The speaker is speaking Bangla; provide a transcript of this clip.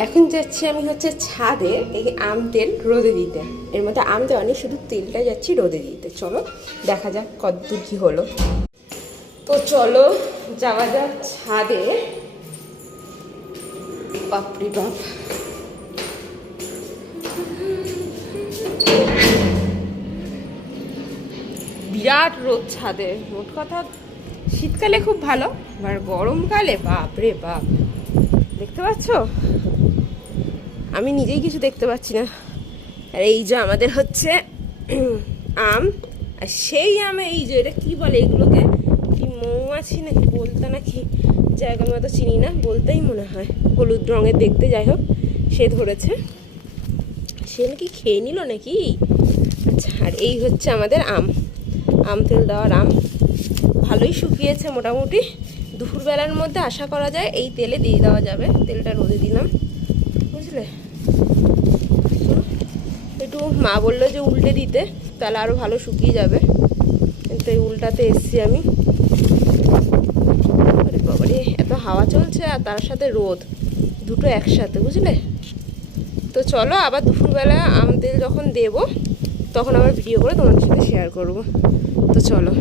এখন যাচ্ছি আমি হচ্ছে ছাদে এই আম তেল রোদে দিতে। এর মধ্যে আম দেওয়া নেই, শুধু তেলটা যাচ্ছি রোদে দিতে। চলো দেখা যাক কতদূর কী হলো। তো চলো যাওয়া যাক ছাদে। বাপরে বাপ, বিরাট রোদ ছাদে। মোট কথা শীতকালে খুব ভালো, আর গরমকালে বাপরে বাপ। দেখতে পাচ্ছ? আমি নিজেই কিছু দেখতে পাচ্ছি না। আর এই যে আমাদের হচ্ছে আম, আর সেই আমে এই যে এটা কি বলে এগুলোকে, কি মৌমাছি নাকি বলতে, নাকি জায়গা মতো চিনি না, বলতেই মনে হয় হলুদ রঙের দেখতে। যাই হোক, সে ধরেছে, সে নাকি খেয়ে নিল নাকি। আচ্ছা, আর এই হচ্ছে আমাদের আম, আম তেল দেওয়ার আম। ভালোই শুকিয়েছে মোটামুটি। দুপুরবেলার মধ্যে আশা করা যায় এই তেলে দিয়ে দেওয়া যাবে। তেলটা রোদে দিলাম, বুঝলে। একটু মা বললো যে উল্টে দিতে, তাহলে আরও ভালো শুকিয়ে যাবে। কিন্তু এই উল্টাতে এসছি আমি। আরে বাবারে, এত হাওয়া চলছে আর তার সাথে রোদ, দুটো একসাথে, বুঝলে। তো চলো আবার দুপুরবেলা আম তেল যখন দেবো তখন আবার ভিডিও করে তোমাদের সাথে শেয়ার করব। তো চলো।